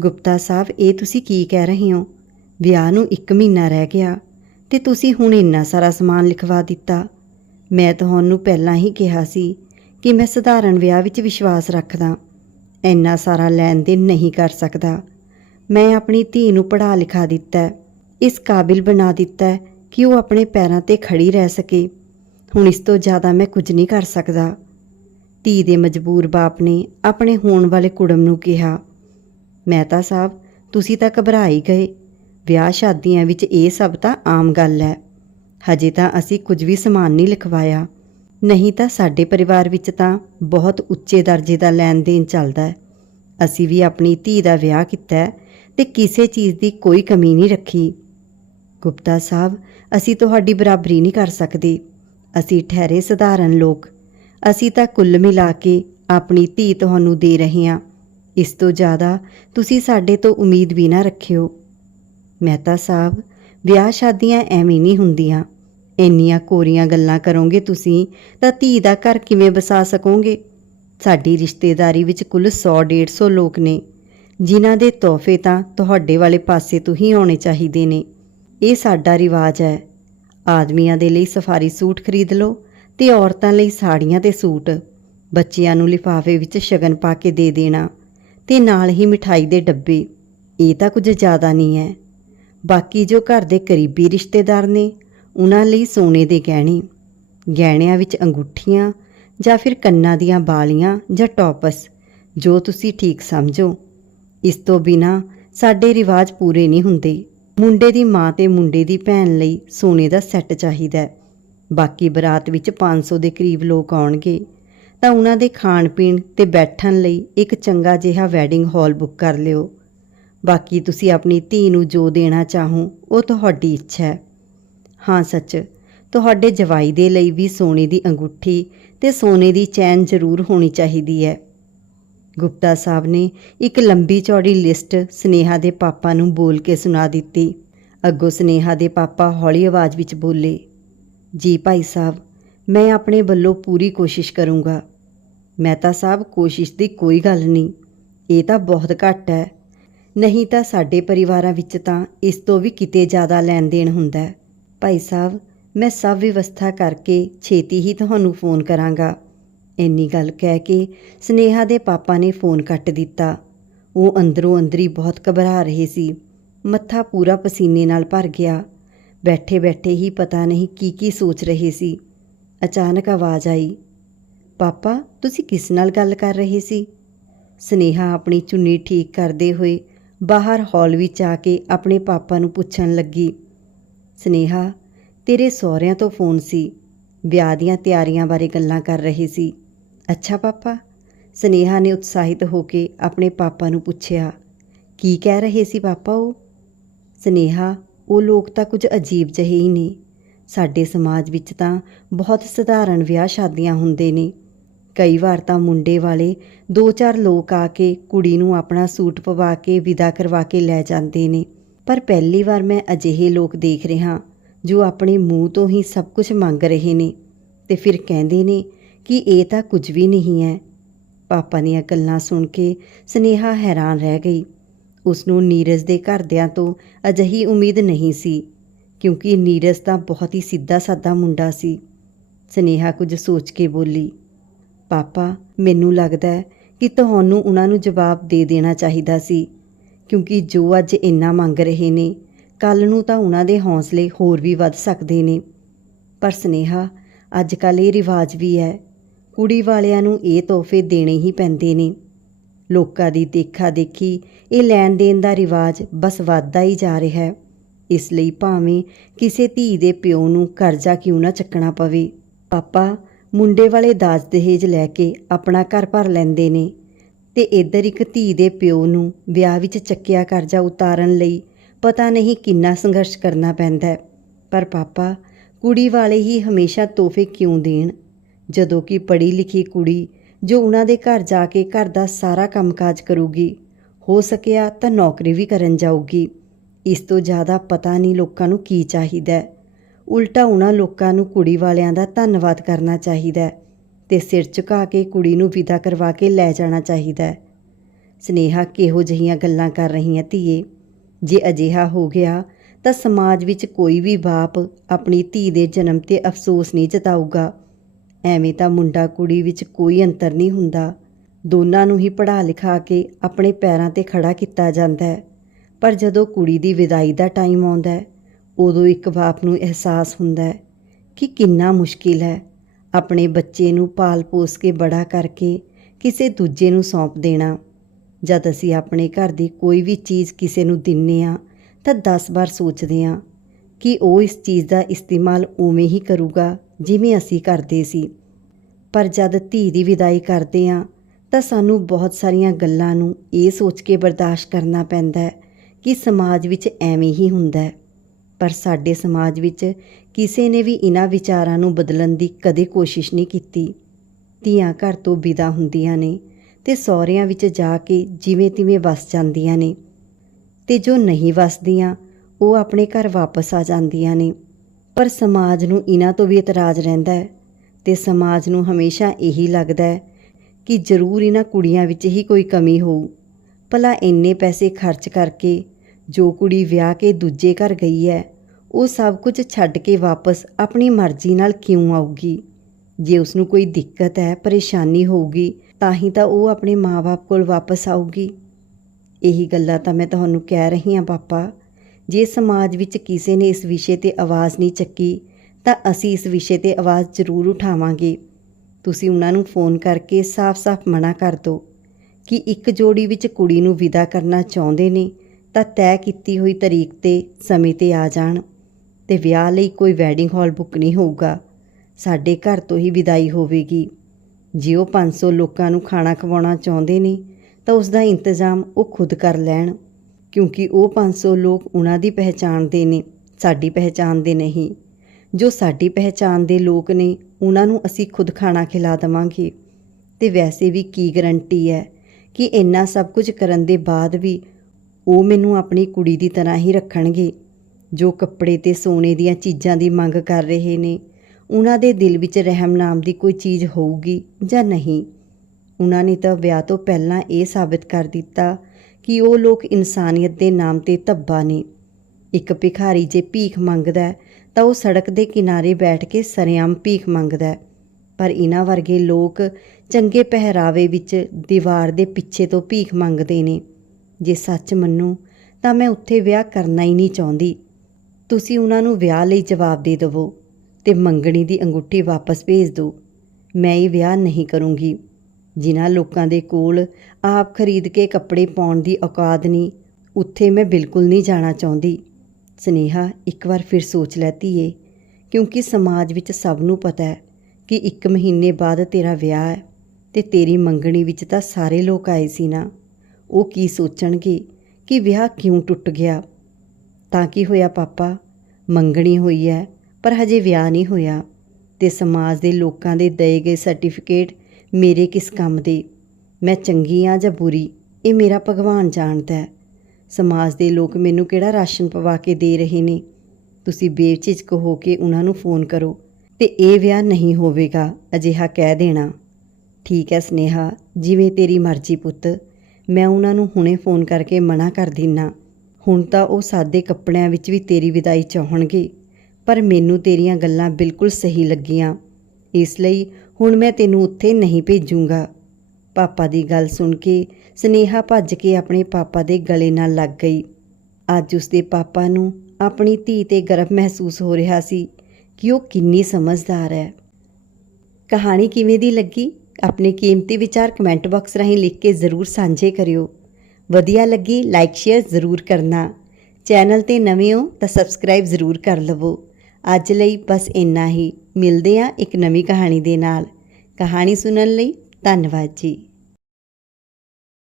ਗੁਪਤਾ ਸਾਹਿਬ, ਇਹ ਤੁਸੀਂ ਕੀ ਕਹਿ ਰਹੇ ਹੋ? ਵਿਆਹ ਨੂੰ 1 ਮਹੀਨਾ ਰਹਿ ਗਿਆ ਤੇ ਤੁਸੀਂ ਹੁਣ ਇੰਨਾ ਸਾਰਾ ਸਮਾਨ ਲਿਖਵਾ ਦਿੱਤਾ। ਮੈਂ ਤੁਹਾਨੂੰ ਪਹਿਲਾਂ ਹੀ ਕਿਹਾ ਸੀ ਕਿ ਮੈਂ ਸਧਾਰਨ ਵਿਆਹ ਵਿੱਚ ਵਿਸ਼ਵਾਸ ਰੱਖਦਾ। ਇੰਨਾ ਸਾਰਾ ਲੈਣ ਦੇਣ ਨਹੀਂ ਕਰ ਸਕਦਾ। ਮੈਂ ਆਪਣੀ ਧੀ ਨੂੰ ਪੜ੍ਹਾ ਲਿਖਾ ਦਿੱਤਾ। ਇਸ ਕਾਬਿਲ ਬਣਾ ਦਿੱਤਾ ਕਿ ਉਹ ਆਪਣੇ ਪੈਰਾਂ ਤੇ ਖੜੀ ਰਹਿ ਸਕੇ। ਹੁਣ ਇਸ ਤੋਂ ਜ਼ਿਆਦਾ ਮੈਂ ਕੁਝ ਨਹੀਂ ਕਰ ਸਕਦਾ। ਧੀ ਦੇ ਮਜਬੂਰ ਬਾਪ ਨੇ ਆਪਣੇ ਹੋਣ ਵਾਲੇ ਕੁੜਮ ਨੂੰ ਕਿਹਾ ਮਹਿਤਾ ਸਾਹਿਬ ਤੁਸੀਂ ਤਾਂ ਘਬਰਾ ਹੀ ਗਏ। ਵਿਆਹ ਸ਼ਾਦੀਆਂ ਵਿੱਚ ਇਹ ਸਭ ਤਾਂ ਆਮ ਗੱਲ ਹੈ ਹਜੇ ਤਾਂ ਅਸੀਂ ਕੁਝ ਵੀ ਸਮਾਨ ਨਹੀਂ ਲਿਖਵਾਇਆ। ਨਹੀਂ ਤਾਂ ਸਾਡੇ ਪਰਿਵਾਰ ਵਿੱਚ ਤਾਂ ਬਹੁਤ ਉੱਚੇ ਦਰਜੇ ਦਾ ਲੈਣ ਦੇਣ ਚੱਲਦਾ ਹੈ ਅਸੀਂ ਵੀ ਆਪਣੀ ਧੀ ਦਾ ਵਿਆਹ ਕੀਤਾ ਹੈ ਤੇ ਕਿਸੇ ਚੀਜ਼ ਦੀ ਕੋਈ ਕਮੀ ਨਹੀਂ ਰੱਖੀ। ਗੁਪਤਾ ਸਾਹਿਬ ਅਸੀਂ ਤੁਹਾਡੀ ਬਰਾਬਰੀ ਨਹੀਂ ਕਰ ਸਕਦੇ। ਅਸੀਂ ਠਹਿਰੇ ਸਧਾਰਨ ਲੋਕ। ਅਸੀਂ ਤਾਂ ਕੁੱਲ ਮਿਲਾ ਕੇ ਆਪਣੀ ਧੀ ਤੁਹਾਨੂੰ ਦੇ ਰਹੇ ਹਾਂ। ਇਸ ਤੋਂ ਜ਼ਿਆਦਾ ਤੁਸੀਂ ਸਾਡੇ ਤੋਂ ਉਮੀਦ ਵੀ ਨਾ ਰੱਖਿਓ। ਮਹਿਤਾ ਸਾਹਿਬ, ਵਿਆਹ ਸ਼ਾਦੀਆਂ ਐਵੇਂ ਨਹੀਂ ਹੁੰਦੀਆਂ। ਇੰਨੀਆਂ ਕੋਰੀਆਂ ਗੱਲਾਂ ਕਰੋਗੇ ਤੁਸੀਂ, ਤਾਂ ਧੀ ਦਾ ਘਰ ਕਿਵੇਂ ਬਸਾ ਸਕੋਗੇ? ਸਾਡੀ ਰਿਸ਼ਤੇਦਾਰੀ ਵਿੱਚ ਕੁੱਲ 100 150 ਲੋਕ ਨੇ। ਜਿਨ੍ਹਾਂ ਦੇ ਤੋਹਫੇ ਤਾਂ ਤੁਹਾਡੇ ਵਾਲੇ ਪਾਸੇ ਤੋਂ ਹੀ ਆਉਣੇ ਚਾਹੀਦੇ ਨੇ। ਇਹ ਸਾਡਾ ਰਿਵਾਜ ਹੈ। ਆਦਮੀਆਂ ਦੇ ਲਈ ਸਫਾਰੀ ਸੂਟ ਖਰੀਦ ਲਓ ਤੇ ਔਰਤਾਂ ਲਈ ਸਾੜੀਆਂ ਤੇ ਸੂਟ। ਬੱਚਿਆਂ ਨੂੰ ਲਿਫਾਫੇ ਵਿੱਚ ਸ਼ਗਨ ਪਾ ਕੇ ਦੇ ਦੇਣਾ। ਤੇ ਨਾਲ ਹੀ ਮਿਠਾਈ ਦੇ ਡੱਬੇ। ਇਹ ਤਾਂ ਕੁਝ ਜ਼ਿਆਦਾ ਨਹੀਂ ਹੈ। ਬਾਕੀ ਜੋ ਘਰ ਦੇ ਕਰੀਬੀ ਰਿਸ਼ਤੇਦਾਰ ਨੇ, ਉਹਨਾਂ ਲਈ ਸੋਨੇ ਦੇ ਗਹਿਣੇ। ਗਹਿਣਿਆਂ ਵਿੱਚ ਅੰਗੂਠੀਆਂ ਜਾਂ ਫਿਰ ਕੰਨਾਂ ਦੀਆਂ ਬਾਲੀਆਂ ਜਾਂ ਟੋਪਸ, ਜੋ ਤੁਸੀਂ ਠੀਕ ਸਮਝੋ। ਇਸ ਤੋਂ ਬਿਨਾ ਸਾਡੇ ਰਿਵਾਜ ਪੂਰੇ ਨਹੀਂ ਹੁੰਦੇ। ਮੁੰਡੇ ਦੀ ਮਾਂ ਤੇ ਮੁੰਡੇ ਦੀ ਭੈਣ ਲਈ ਸੋਨੇ ਦਾ ਸੈੱਟ ਚਾਹੀਦਾ ਹੈ। ਬਾਕੀ ਬਰਾਤ ਵਿੱਚ 500 ਦੇ ਕਰੀਬ ਲੋਕ ਆਉਣਗੇ। ਤਾਂ ਉਹਨਾਂ ਦੇ ਖਾਣ ਪੀਣ ਤੇ ਬੈਠਣ ਲਈ ਇੱਕ ਚੰਗਾ ਜਿਹਾ ਵੈਡਿੰਗ ਹਾਲ ਬੁੱਕ ਕਰ ਲਿਓ। ਬਾਕੀ ਤੁਸੀਂ ਆਪਣੀ ਧੀ ਨੂੰ ਜੋ ਦੇਣਾ ਚਾਹੋ, ਉਹ ਤੁਹਾਡੀ ਇੱਛਾ ਹੈ। ਹਾਂ, ਸੱਚ। ਤੁਹਾਡੇ ਜਵਾਈ ਦੇ ਲਈ ਵੀ ਸੋਨੇ ਦੀ ਅੰਗੂਠੀ ਤੇ ਸੋਨੇ ਦੀ ਚੈਨ ਜ਼ਰੂਰ ਹੋਣੀ ਚਾਹੀਦੀ ਹੈ। ਗੁਪਤਾ ਸਾਹਿਬ ਨੇ ਇੱਕ ਲੰਬੀ ਚੌੜੀ ਲਿਸਟ ਸਨੇਹਾ ਦੇ ਪਾਪਾ ਨੂੰ ਬੋਲ ਕੇ ਸੁਣਾ ਦਿੱਤੀ। ਅੱਗੋਂ ਸਨੇਹਾ ਦੇ ਪਾਪਾ ਹੌਲੀ ਆਵਾਜ਼ ਵਿੱਚ ਬੋਲੇ, ਜੀ ਭਾਈ ਸਾਹਿਬ, ਮੈਂ ਆਪਣੇ ਵੱਲੋਂ ਪੂਰੀ ਕੋਸ਼ਿਸ਼ ਕਰੂੰਗਾ। ਮਹਿਤਾ ਸਾਹਿਬ ਕੋਸ਼ਿਸ਼ ਦੀ ਕੋਈ ਗੱਲ ਨਹੀਂ। ਇਹ ਤਾਂ ਬਹੁਤ ਘੱਟ ਹੈ। ਨਹੀਂ ਤਾਂ ਸਾਡੇ ਪਰਿਵਾਰਾਂ ਵਿੱਚ ਤਾਂ ਇਸ ਤੋਂ ਵੀ ਕਿਤੇ ਜ਼ਿਆਦਾ ਲੈਣ ਦੇਣ ਹੁੰਦਾ ਹੈ। ਭਾਈ ਸਾਹਿਬ ਮੈਂ ਸਭ ਵਿਵਸਥਾ ਕਰਕੇ ਛੇਤੀ ਹੀ ਤੁਹਾਨੂੰ ਫੋਨ ਕਰਾਂਗਾ। ਇੰਨੀ ਗੱਲ ਕਹਿ ਕੇ ਸਨੇਹਾ ਦੇ ਪਾਪਾ ਨੇ ਫੋਨ ਕੱਟ ਦਿੱਤਾ। ਉਹ ਅੰਦਰੋਂ ਅੰਦਰੀ ਬਹੁਤ ਘਬਰਾ ਰਹੇ ਸੀ। ਮੱਥਾ ਪੂਰਾ ਪਸੀਨੇ ਨਾਲ ਭਰ ਗਿਆ। ਬੈਠੇ ਬੈਠੇ ਹੀ ਪਤਾ ਨਹੀਂ ਕੀ ਕੀ ਸੋਚ ਰਹੇ ਸੀ। ਅਚਾਨਕ ਆਵਾਜ਼ ਆਈ। ਪਾਪਾ, ਤੁਸੀਂ ਕਿਸ ਨਾਲ ਗੱਲ ਕਰ ਰਹੇ ਸੀ? ਸਨੇਹਾ ਆਪਣੀ ਚੁੰਨੀ ਠੀਕ ਕਰਦੇ ਹੋਏ ਬਾਹਰ ਹਾਲ ਵਿੱਚ ਆ ਕੇ ਆਪਣੇ ਪਾਪਾ ਨੂੰ ਪੁੱਛਣ ਲੱਗੀ। ਸਨੇਹਾ, ਤੇਰੇ ਸਹੁਰਿਆਂ ਤੋਂ ਫੋਨ ਸੀ। ਵਿਆਹ ਦੀਆਂ ਤਿਆਰੀਆਂ ਬਾਰੇ ਗੱਲਾਂ ਕਰ ਰਹੇ ਸੀ। ਅੱਛਾ ਪਾਪਾ? ਸਨੇਹਾ ਨੇ ਉਤਸ਼ਾਹਿਤ ਹੋ ਕੇ ਆਪਣੇ ਪਾਪਾ ਨੂੰ ਪੁੱਛਿਆ। ਕੀ ਕਹਿ ਰਹੇ ਸੀ ਪਾਪਾ ਉਹ? ਸਨੇਹਾ, ਉਹ ਲੋਕ ਤਾਂ ਕੁਝ ਅਜੀਬ ਜਿਹੇ ਹੀ ਨੇ। ਸਾਡੇ ਸਮਾਜ ਵਿੱਚ ਤਾਂ ਬਹੁਤ ਸਧਾਰਨ ਵਿਆਹ ਸ਼ਾਦੀਆਂ ਹੁੰਦੇ ਨੇ। ਕਈ ਵਾਰ ਤਾਂ ਮੁੰਡੇ ਵਾਲੇ ਦੋ ਚਾਰ ਲੋਕ ਆ ਕੇ ਕੁੜੀ ਨੂੰ ਆਪਣਾ ਸੂਟ ਪਵਾ ਕੇ, ਵਿਦਾ ਕਰਵਾ ਕੇ ਲੈ ਜਾਂਦੇ ਨੇ। ਪਰ ਪਹਿਲੀ ਵਾਰ ਮੈਂ ਅਜਿਹੇ ਲੋਕ ਦੇਖ ਰਿਹਾ ਜੋ ਆਪਣੇ ਮੂੰਹ ਤੋਂ ਹੀ ਸਭ ਕੁਝ ਮੰਗ ਰਹੇ ਨੇ ਤੇ ਫਿਰ ਕਹਿੰਦੇ ਨੇ ਕਿ ਇਹ ਤਾਂ ਕੁਝ ਵੀ ਨਹੀਂ ਹੈ। ਪਾਪਾ ਦੀਆਂ ਗੱਲਾਂ ਸੁਣ ਕੇ ਸਨੇਹਾ ਹੈਰਾਨ ਰਹਿ ਗਈ। ਉਸ ਨੂੰ ਨੀਰਜ ਦੇ ਘਰਦਿਆਂ ਤੋਂ ਅਜਿਹੀ ਉਮੀਦ ਨਹੀਂ ਸੀ, ਕਿਉਂਕਿ ਨੀਰਜ ਤਾਂ ਬਹੁਤ ਹੀ ਸਿੱਧਾ ਸਾਦਾ ਮੁੰਡਾ ਸੀ। ਸਨੇਹਾ ਕੁਝ ਸੋਚ ਕੇ ਬੋਲੀ ਪਾਪਾ, ਮੈਨੂੰ ਲੱਗਦਾ ਹੈ ਕਿ ਤੁਹਾਨੂੰ ਉਹਨਾਂ ਨੂੰ ਜਵਾਬ ਦੇ ਦੇਣਾ ਚਾਹੀਦਾ ਸੀ, ਕਿਉਂਕਿ ਜੋ ਅੱਜ ਇੰਨਾ ਮੰਗ ਰਹੇ ਨੇ ਕੱਲ ਨੂੰ ਤਾਂ ਉਹਨਾਂ ਦੇ ਹੌਸਲੇ ਹੋਰ ਵੀ ਵੱਧ ਸਕਦੇ ਨੇ। ਪਰ ਸਨੇਹਾ ਅੱਜ ਕੱਲ ਇਹ ਰਿਵਾਜ ਵੀ ਹੈ, ਕੁੜੀ ਵਾਲਿਆਂ ਨੂੰ ਇਹ ਤੋਹਫੇ ਦੇਣੇ ਹੀ ਪੈਂਦੇ ਨੇ। ਲੋਕਾਂ ਦੀ ਦੇਖਾ ਦੇਖੀ ਇਹ ਲੈਣ ਦੇਣ ਦਾ ਰਿਵਾਜ ਬਸ ਵੱਧਦਾ ਹੀ ਜਾ ਰਿਹਾ ਹੈ। ਇਸ ਲਈ ਭਾਵੇਂ ਕਿਸੇ ਧੀ ਦੇ ਪਿਓ ਨੂੰ ਕਰਜ਼ਾ ਕਿਉਂ ਨਾ ਚੱਕਣਾ ਪਵੇ। ਪਾਪਾ ਮੁੰਡੇ ਵਾਲੇ ਦਾਜ ਦਹੇਜ ਲੈ ਕੇ ਆਪਣਾ ਘਰ ਭਰ ਲੈਂਦੇ ਨੇ ਤੇ ਇੱਧਰ ਇੱਕ ਧੀ ਦੇ ਪਿਓ ਨੂੰ ਵਿਆਹ ਵਿੱਚ ਚੱਕਿਆ ਕਰਜ਼ਾ ਉਤਾਰਨ ਲਈ ਪਤਾ ਨਹੀਂ ਕਿੰਨਾ ਸੰਘਰਸ਼ ਕਰਨਾ ਪੈਂਦਾ ਹੈ। ਪਰ ਪਾਪਾ, ਕੁੜੀ ਵਾਲੇ ਹੀ ਹਮੇਸ਼ਾ ਤੋਹਫੇ ਕਿਉਂ ਦੇਣ? ਜਦੋਂ ਕਿ ਪੜ੍ਹੀ ਲਿਖੀ ਕੁੜੀ ਜੋ ਉਹਨਾਂ ਦੇ ਘਰ ਜਾ ਕੇ ਘਰ ਦਾ ਸਾਰਾ ਕੰਮਕਾਜ ਕਰੂਗੀ, ਹੋ ਸਕਿਆ ਤਾਂ ਨੌਕਰੀ ਵੀ ਕਰਨ ਜਾਊਗੀ। ਇਸ ਤੋਂ ਜ਼ਿਆਦਾ ਪਤਾ ਨਹੀਂ ਲੋਕਾਂ ਨੂੰ ਕੀ ਚਾਹੀਦਾ ਹੈ। ਉਲਟਾ ਉਹਨਾਂ ਲੋਕਾਂ ਨੂੰ ਕੁੜੀ ਵਾਲਿਆਂ ਦਾ ਧੰਨਵਾਦ ਕਰਨਾ ਚਾਹੀਦਾ ਹੈ ਤੇ ਸਿਰ ਝੁਕਾ ਕੇ ਕੁੜੀ ਨੂੰ ਵਿਦਾ ਕਰਵਾ ਕੇ ਲੈ ਜਾਣਾ ਚਾਹੀਦਾ ਹੈ। ਸਨੇਹਾ ਕਿਹੋ ਜਿਹੀਆਂ ਗੱਲਾਂ ਕਰ ਰਹੀਆਂ ਧੀਏ? ਜੇ ਅਜਿਹਾ ਹੋ ਗਿਆ ਤਾਂ ਸਮਾਜ ਵਿੱਚ ਕੋਈ ਵੀ ਬਾਪ ਆਪਣੀ ਧੀ ਦੇ ਜਨਮ ਤੇ ਅਫਸੋਸ ਨਹੀਂ ਜਤਾਊਗਾ। ਐਵੇਂ ਤਾਂ ਮੁੰਡਾ ਕੁੜੀ ਵਿੱਚ ਕੋਈ ਅੰਤਰ ਨਹੀਂ ਹੁੰਦਾ। ਦੋਨਾਂ ਨੂੰ ਹੀ ਪੜ੍ਹਾ ਲਿਖਾ ਕੇ ਆਪਣੇ ਪੈਰਾਂ ਤੇ ਖੜਾ ਕੀਤਾ ਜਾਂਦਾ ਹੈ। ਪਰ ਜਦੋਂ ਕੁੜੀ ਦੀ ਵਿਦਾਈ ਦਾ ਟਾਈਮ ਆਉਂਦਾ ਹੈ ਉਦੋਂ ਇੱਕ ਬਾਪ ਨੂੰ ਅਹਿਸਾਸ ਹੁੰਦਾ ਹੈ ਕਿ ਕਿੰਨਾ ਮੁਸ਼ਕਿਲ ਹੈ ਆਪਣੇ ਬੱਚੇ ਨੂੰ ਪਾਲ ਪੋਸ ਕੇ ਬੜਾ ਕਰਕੇ ਕਿਸੇ ਦੂਜੇ ਨੂੰ ਸੌਂਪ ਦੇਣਾ। ਜਦ ਅਸੀਂ ਆਪਣੇ ਘਰ ਦੀ ਕੋਈ ਵੀ ਚੀਜ਼ ਕਿਸੇ ਨੂੰ ਦਿੰਨੇ ਆ ਤਾਂ 10 ਵਾਰ ਸੋਚਦੇ ਆ ਕਿ ਉਹ ਇਸ ਚੀਜ਼ ਦਾ ਇਸਤੇਮਾਲ ਉਵੇਂ ਹੀ ਕਰੂਗਾ ਜਿਵੇਂ ਅਸੀਂ ਕਰਦੇ ਸੀ। ਪਰ ਜਦ ਧੀ ਦੀ ਵਿਦਾਈ ਕਰਦੇ ਆ ਤਾਂ ਸਾਨੂੰ ਬਹੁਤ ਸਾਰੀਆਂ ਗੱਲਾਂ ਨੂੰ ਇਹ ਸੋਚ ਕੇ ਬਰਦਾਸ਼ਤ ਕਰਨਾ ਪੈਂਦਾ ਹੈ ਕਿ ਸਮਾਜ ਵਿੱਚ ਐਵੇਂ ਹੀ ਹੁੰਦਾ ਹੈ। ਪਰ ਸਾਡੇ ਸਮਾਜ ਵਿੱਚ ਕਿਸੇ ਨੇ ਵੀ ਇਹਨਾਂ ਵਿਚਾਰਾਂ ਨੂੰ ਬਦਲਣ ਦੀ ਕਦੇ ਕੋਸ਼ਿਸ਼ ਨਹੀਂ ਕੀਤੀ। ਧੀਆਂ ਘਰ ਤੋਂ ਵਿਦਾ ਹੁੰਦੀਆਂ ਨੇ ਤੇ ਸਹੁਰਿਆਂ ਵਿੱਚ ਜਾ ਕੇ ਜਿਵੇਂ ਤਿਵੇਂ ਵਸ ਜਾਂਦੀਆਂ ਨੇ ਤੇ ਜੋ ਨਹੀਂ ਵਸਦੀਆਂ, ਉਹ ਆਪਣੇ ਘਰ ਵਾਪਸ ਆ ਜਾਂਦੀਆਂ ਨੇ। ਪਰ ਸਮਾਜ ਨੂੰ ਇਹਨਾਂ ਤੋਂ ਵੀ ਇਤਰਾਜ਼ ਰਹਿੰਦਾ ਹੈ ਤੇ ਸਮਾਜ ਨੂੰ ਹਮੇਸ਼ਾ ਇਹੀ ਲੱਗਦਾ ਹੈ ਕਿ ਜ਼ਰੂਰ ਇਹਨਾਂ ਕੁੜੀਆਂ ਵਿੱਚ ਹੀ ਕੋਈ ਕਮੀ ਹੋਊ। ਭਲਾ ਇੰਨੇ ਪੈਸੇ ਖਰਚ ਕਰਕੇ ਜੋ ਕੁੜੀ ਵਿਆਹ ਕੇ ਦੂਜੇ ਘਰ ਗਈ ਹੈ, ਉਹ ਸਭ ਕੁਝ ਛੱਡ ਕੇ ਵਾਪਸ ਆਪਣੀ ਮਰਜ਼ੀ ਨਾਲ ਕਿਉਂ ਆਊਗੀ? ਜੇ ਉਸ ਨੂੰ ਕੋਈ ਦਿੱਕਤ ਹੈ, ਪਰੇਸ਼ਾਨੀ ਹੋਊਗੀ, ਤਾਂ ਹੀ ਤਾਂ ਉਹ ਆਪਣੇ ਮਾਪੇ ਕੋਲ ਵਾਪਸ ਆਊਗੀ। ਇਹੀ ਗੱਲਾਂ ਤਾਂ ਮੈਂ ਤੁਹਾਨੂੰ ਕਹਿ ਰਹੀ ਹਾਂ, ਪਾਪਾ। ਜੇ ਸਮਾਜ ਵਿੱਚ ਕਿਸੇ ਨੇ ਇਸ ਵਿਸ਼ੇ ਤੇ ਆਵਾਜ਼ ਨਹੀਂ ਚੱਕੀ, ਤਾਂ ਅਸੀਂ ਇਸ ਵਿਸ਼ੇ ਤੇ ਆਵਾਜ਼ ਜ਼ਰੂਰ ਉਠਾਵਾਂਗੇ। ਤੁਸੀਂ ਉਹਨਾਂ ਨੂੰ ਫੋਨ ਕਰਕੇ ਸਾਫ਼-ਸਾਫ਼ ਮਨਾ ਕਰ ਦਿਓ ਕਿ ਇੱਕ ਜੋੜੀ ਵਿੱਚ ਕੁੜੀ ਨੂੰ ਵਿਦਾ ਕਰਨਾ ਚਾਹੁੰਦੇ ਨੇ ਤਾਂ ਤੈਅ ਕੀਤੀ ਹੋਈ ਤਰੀਕ ਤੇ ਸਮੇਂ ਤੇ ਆ ਜਾਣ ਤੇ ਵਿਆਹ ਲਈ ਕੋਈ ਵੈਡਿੰਗ ਹਾਲ ਬੁੱਕ ਨਹੀਂ ਹੋਊਗਾ। ਸਾਡੇ ਘਰ ਤੋਂ ਹੀ ਵਿਦਾਈ ਹੋਵੇਗੀ। ਜੇ ਉਹ 500 ਲੋਕਾਂ ਨੂੰ ਖਾਣਾ ਖਵਾਉਣਾ ਚਾਹੁੰਦੇ ਨੇ, ਤਾਂ ਉਸ ਦਾ ਇੰਤਜ਼ਾਮ ਉਹ ਖੁਦ ਕਰ ਲੈਣ, ਕਿਉਂਕਿ ਉਹ 500 ਲੋਕ ਉਹਨਾਂ ਦੀ ਪਹਿਚਾਣ ਦੇ ਨੇ, ਸਾਡੀ ਪਹਿਚਾਣ ਦੇ ਨਹੀਂ। ਜੋ ਸਾਡੀ ਪਹਿਚਾਣ ਦੇ ਲੋਕ ਨੇ, ਉਹਨਾਂ ਨੂੰ ਅਸੀਂ ਖੁਦ ਖਾਣਾ ਖਿਲਾ ਦੇਵਾਂਗੇ। ਤੇ ਵੈਸੇ ਵੀ ਕੀ ਗਰੰਟੀ ਹੈ ਕਿ ਇੰਨਾ ਸਭ ਕੁਝ ਕਰਨ ਦੇ ਬਾਅਦ ਵੀ ਉਹ ਮੈਨੂੰ ਆਪਣੀ ਕੁੜੀ ਦੀ ਤਰ੍ਹਾਂ ਹੀ ਰੱਖਣਗੇ, ਜੋ ਕੱਪੜੇ ਤੇ ਸੋਨੇ ਦੀਆਂ ਚੀਜ਼ਾਂ ਦੀ ਮੰਗ ਕਰ ਰਹੇ ਨੇ। ਉਹਨਾਂ ਦੇ ਦਿਲ ਵਿੱਚ ਰਹਿਮ ਨਾਮ ਦੀ ਕੋਈ ਚੀਜ਼ ਹੋਊਗੀ ਜਾਂ ਨਹੀਂ? ਉਹਨਾਂ ਨੇ ਤਾਂ ਵਿਆਹ ਤੋਂ ਪਹਿਲਾਂ ਇਹ ਸਾਬਿਤ ਕਰ ਦਿੱਤਾ ਕਿ ਉਹ ਲੋਕ ਇਨਸਾਨੀਅਤ ਦੇ ਨਾਮ ਤੇ ਧੱਬਾ ਨੇ। ਇੱਕ ਭਿਖਾਰੀ ਜੇ ਭੀਖ ਮੰਗਦਾ ਤਾਂ ਉਹ ਸੜਕ ਦੇ ਕਿਨਾਰੇ ਬੈਠ ਕੇ ਸਰਿਆਮ ਭੀਖ ਮੰਗਦਾ ਪਰ ਇਹਨਾਂ ਵਰਗੇ ਲੋਕ ਚੰਗੇ ਪਹਿਰਾਵੇ ਵਿੱਚ ਦੀਵਾਰ ਦੇ ਪਿੱਛੇ ਤੋਂ ਭੀਖ ਮੰਗਦੇ ਨੇ। ਜੇ ਸੱਚ ਮੰਨੋ, ਤਾਂ ਮੈਂ ਉੱਥੇ ਵਿਆਹ ਕਰਨਾ ਹੀ ਨਹੀਂ ਚਾਹੁੰਦੀ। ਤੁਸੀਂ ਉਹਨਾਂ ਨੂੰ ਵਿਆਹ ਲਈ ਜਵਾਬ ਦੇ ਦਿਵੋ ਤੇ ਮੰਗਣੀ ਦੀ ਅੰਗੂਠੀ ਵਾਪਸ ਭੇਜ ਦਿਓ। ਮੈਂ ਇਹ ਵਿਆਹ ਨਹੀਂ ਕਰੂੰਗੀ। ਜਿਨ੍ਹਾਂ ਲੋਕਾਂ ਦੇ ਕੋਲ ਆਪ ਖਰੀਦ ਕੇ ਕੱਪੜੇ ਪਾਉਣ ਦੀ ਔਕਾਤ ਨਹੀਂ, ਉੱਥੇ ਮੈਂ ਬਿਲਕੁਲ ਨਹੀਂ ਜਾਣਾ ਚਾਹੁੰਦੀ। ਸਨੇਹਾ ਇੱਕ ਵਾਰ ਫਿਰ ਸੋਚ ਲੈਤੀ ਏ, ਕਿਉਂਕਿ ਸਮਾਜ ਵਿੱਚ ਸਭ ਨੂੰ ਪਤਾ ਹੈ ਕਿ ਇੱਕ ਮਹੀਨੇ ਬਾਅਦ ਤੇਰਾ ਵਿਆਹ ਹੈ ਤੇ ਤੇਰੀ ਮੰਗਣੀ ਵਿੱਚ ਤਾਂ ਸਾਰੇ ਲੋਕ ਆਏ ਸੀ ਨਾ। ਉਹ ਕੀ ਸੋਚਣਗੇ ਕਿ ਵਿਆਹ ਕਿਉਂ ਟੁੱਟ ਗਿਆ? ਤਾਂ ਕੀ ਹੋਇਆ ਪਾਪਾ? ਮੰਗਣੀ ਹੋਈ ਹੈ, ਪਰ ਹਜੇ ਵਿਆਹ ਨਹੀਂ ਹੋਇਆ ਤੇ ਸਮਾਜ ਦੇ ਲੋਕਾਂ ਦੇ ਦਏ ਗਏ ਸਰਟੀਫਿਕੇਟ ਮੇਰੇ ਕਿਸ ਕੰਮ ਦੇ? ਮੈਂ ਚੰਗੀ ਆ ਜਾਂ ਬੁਰੀ? ਇਹ ਮੇਰਾ ਭਗਵਾਨ ਜਾਣਦਾ ਹੈ। ਸਮਾਜ ਦੇ ਲੋਕ ਮੈਨੂੰ ਕਿਹੜਾ ਰਾਸ਼ਨ ਪਵਾ ਕੇ ਦੇ ਰਹੇ ਨੇ? ਤੁਸੀਂ ਬੇਝਿਜਕ ਹੋ ਕੇ ਉਹਨਾਂ ਨੂੰ ਫੋਨ ਕਰੋ ਤੇ ਇਹ ਵਿਆਹ ਨਹੀਂ ਹੋਵੇਗਾ, ਅਜਿਹਾ ਕਹਿ ਦੇਣਾ। ਠੀਕ ਹੈ ਸਨੇਹਾ, ਜਿਵੇਂ ਤੇਰੀ ਮਰਜ਼ੀ ਪੁੱਤ। ਮੈਂ ਉਹਨਾਂ ਨੂੰ ਹੁਣੇ ਫੋਨ ਕਰਕੇ ਮਨਾ ਕਰ ਦਿੰਨਾ। ਹੁਣ ਤਾਂ ਉਹ ਸਾਦੇ ਕੱਪੜਿਆਂ ਵਿੱਚ ਵੀ ਤੇਰੀ ਵਿਦਾਈ ਚਾਹਣਗੇ, ਪਰ ਮੈਨੂੰ ਤੇਰੀਆਂ ਗੱਲਾਂ ਬਿਲਕੁਲ ਸਹੀ ਲੱਗੀਆਂ। ਇਸ ਲਈ ਹੁਣ ਮੈਂ ਤੈਨੂੰ ਉੱਥੇ ਨਹੀਂ ਭੇਜੂੰਗਾ। ਪਾਪਾ ਦੀ ਗੱਲ ਸੁਣ ਕੇ ਸਨੇਹਾ ਭੱਜ ਕੇ ਆਪਣੇ ਪਾਪਾ ਦੇ ਗਲੇ ਨਾਲ ਲੱਗ ਗਈ। ਅੱਜ ਉਸਦੇ ਪਾਪਾ ਨੂੰ ਆਪਣੀ ਧੀ ਤੇ ਗਰਵ ਮਹਿਸੂਸ ਹੋ ਰਿਹਾ ਸੀ ਕਿ ਉਹ ਕਿੰਨੀ ਸਮਝਦਾਰ ਹੈ। ਕਹਾਣੀ ਕਿਵੇਂ ਦੀ ਲੱਗੀ? ਆਪਣੇ ਕੀਮਤੀ ਵਿਚਾਰ ਕਮੈਂਟ ਬਾਕਸ ਰਾਹੀਂ ਲਿਖ ਕੇ ਜ਼ਰੂਰ ਸਾਂਝੇ ਕਰਿਓ। ਵਧੀਆ ਲੱਗੀ ਲਾਈਕ, ਸ਼ੇਅਰ ਜ਼ਰੂਰ ਕਰਨਾ। ਚੈਨਲ ਤੇ ਨਵੇਂ ਹੋ ਤਾਂ ਸਬਸਕ੍ਰਾਈਬ ਜ਼ਰੂਰ ਕਰ ਲਵੋ। ਅੱਜ ਲਈ ਬਸ ਇੰਨਾ ਹੀ। ਮਿਲਦੇ ਹਾਂ ਇੱਕ ਨਵੀਂ ਕਹਾਣੀ ਦੇ ਨਾਲ। ਕਹਾਣੀ ਸੁਣਨ ਲਈ ਧੰਨਵਾਦ ਜੀ।